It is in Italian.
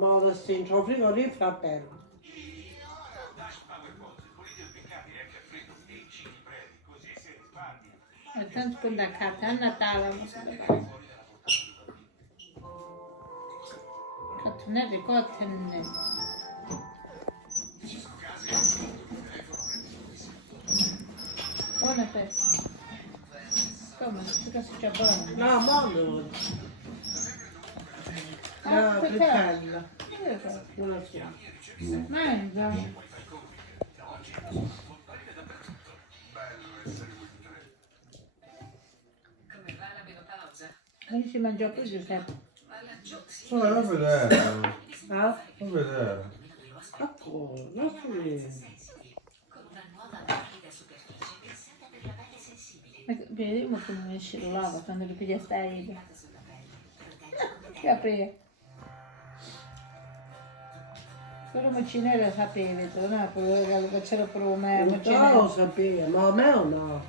ma se in frigorifero fa bello. E tanto quando accade a Natale non si deve fare. Cattunelli cotti e buona pezza. Come? Che si c'è buono? No, buono. Ah, No, perché? fratello. Vero. Non lo so. Mangia. Non si mangia più Giuseppe. Non vedere, Ah? non vedere. Ecco, non si... Vediamo come esce lava quando li piglia sta Ida. Capì? Quello macinello sapevi, tu, no? Quello che c'era per me, Non macinello. lo sapevo, ma a me o no?